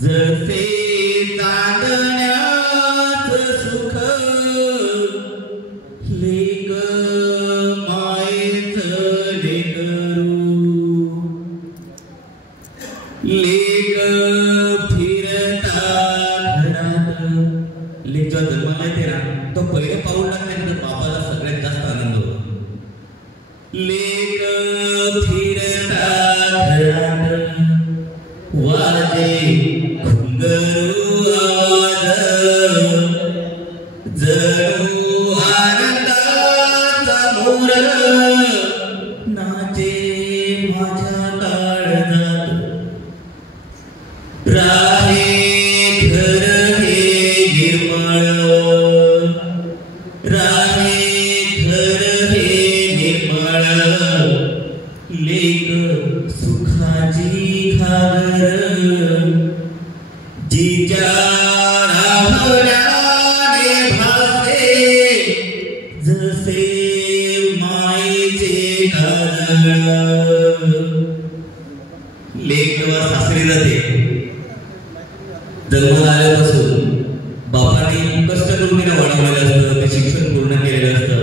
जसे चांदण्यात सुख लेक मायेच लेकरू लेक फिरता घरात लेक जो जन्माला येते ना तो पहिले पाऊल टाकल्यानंतर बापाला सगळ्यात जास्त आनंद होतो लेक फिरता घरात वाजे घुंगरू आवाज जणू आनंदाचा मोर नाचे माझ्या काळजात राहे घर हे निर्मळ राहे घर हे निर्मळ लेक सुखाची घागर जिच्या राहुल्याने भासे जसे मायेचे काजळ लेक जेव्हा सासरी जाते जन्माला आल्यापासून बापाने कष्ट करून तिला वाढवलेलं असतं ते शिक्षण पूर्ण केलेलं असतं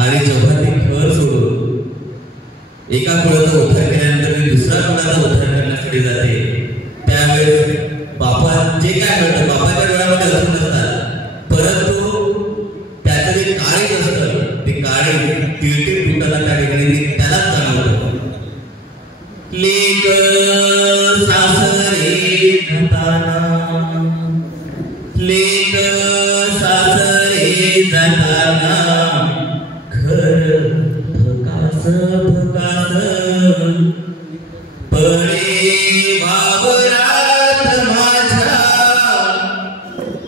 आणि जेव्हा ते घर सोडून एका कुळाचा उद्धार केल्यानंतर ती दुसऱ्या कुळाचा उद्धार करण्यासाठी जाते त्यावेळेस बापा जे काय घडतं बापाच्या डोळ्यामध्ये असून नसतात परंतु त्याचं जे काळीज असतं ते काळी तिळते फुटाला त्या ठिकाणी त्यालाच जाणवतं लेक सासरे जाताना लेक सासरे जाताना घर भकास भकास पडे वावरात माझ्या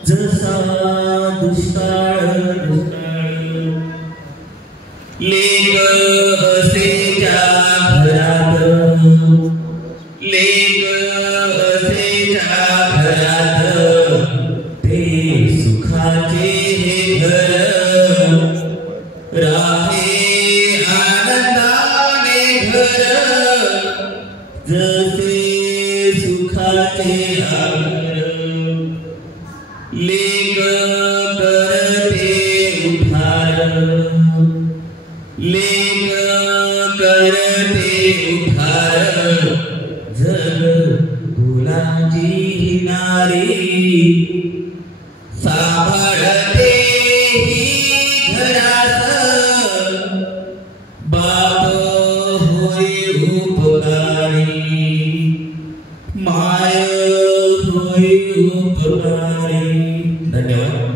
जसा दुष्काळ लेक असेच्या घरात लेक असेच्या घरात ते सुखाचे हे घर राहे आनंदाने घर जसे सुखाचे आगर लेक करते उद्धार लेक करते उद्धार जग फुलांची नारी सांभाळते ही घरात बाप होय उपकारी माय होय उपकारी। धन्यवाद।